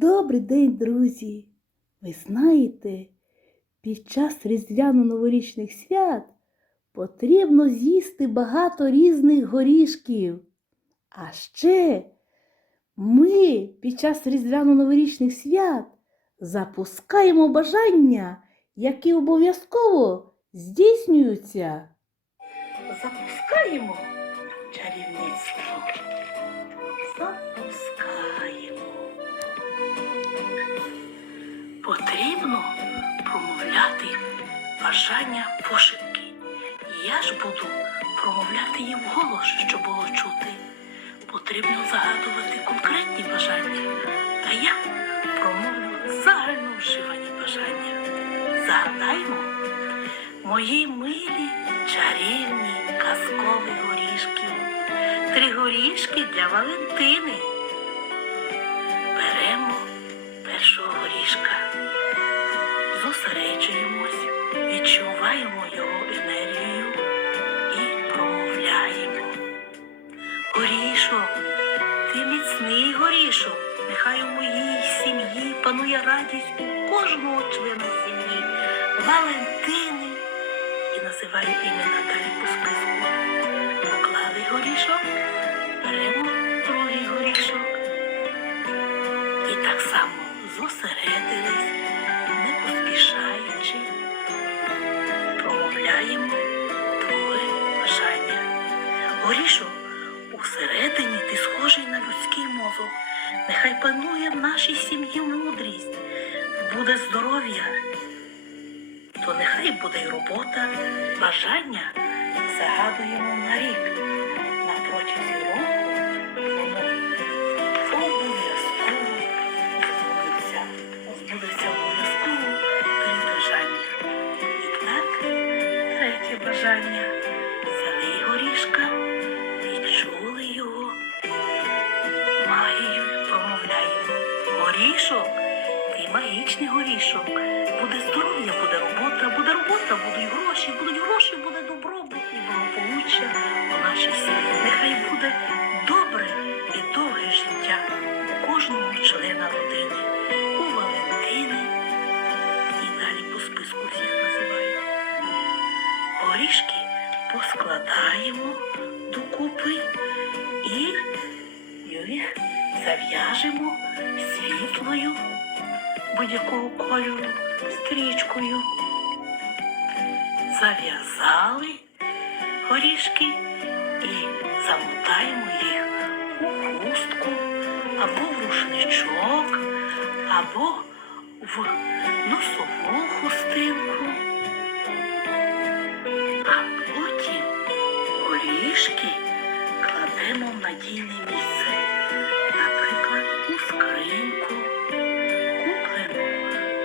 Добрий день, друзі! Ви знаєте, під час різдвяно-новорічних свят потрібно з'їсти багато різних горішків. А ще ми під час різдвяно-новорічних свят запускаємо бажання, які обов'язково здійснюються. Запускаємо чарівництво. Бажання пошепки. Я ж буду промовляти їм голос, щоб було чути. Потрібно загадувати конкретні бажання, а я промовлю загально вживані бажання. Загадаймо мої милі чарівні казкові горішки. Три горішки для Валентини. Беремо першого горішка, зосереджуємось, відчуваємо його енергію і промовляємо. Горішок, ти міцний горішок, нехай у моїй сім'ї панує радість у кожного члена сім'ї, Валентини. І називаю ім'я далі по списку. Поклали горішок, беремо другий горішок. І так само зосередились, промовляємо твоє бажання. Горішок, усередині ти схожий на людський мозок. Нехай панує в нашій сім'ї мудрість, буде здоров'я, то нехай буде й робота, бажання загадуємо на рік. На протязі року бажання. Взяли горішка, відчули його, магію промовляємо. Горішок, ти магічний горішок. Буде здоров'я, буде робота, буде робота, будуть гроші, будуть гроші, буде добробут і благополуччя у нашій сім'ї. Нехай буде добре і довге життя у кожного члена родини, Горішки поскладаємо докупи і їх зав'яжемо світлою будь-якого кольору стрічкою. Зав'язали горішки і замотаємо їх у хустку або в рушничок, або в носову хустинку. пиріжки кладемо в надійне місце, наприклад, у скриньку, куплену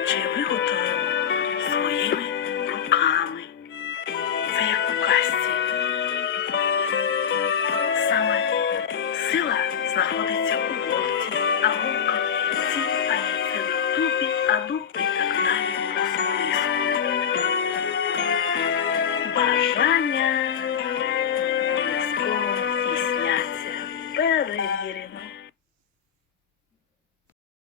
чи виготовлену своїми руками. Це як у касті. Саме сила знаходиться у борці, а голка в а є на дубі, а дуб і Padre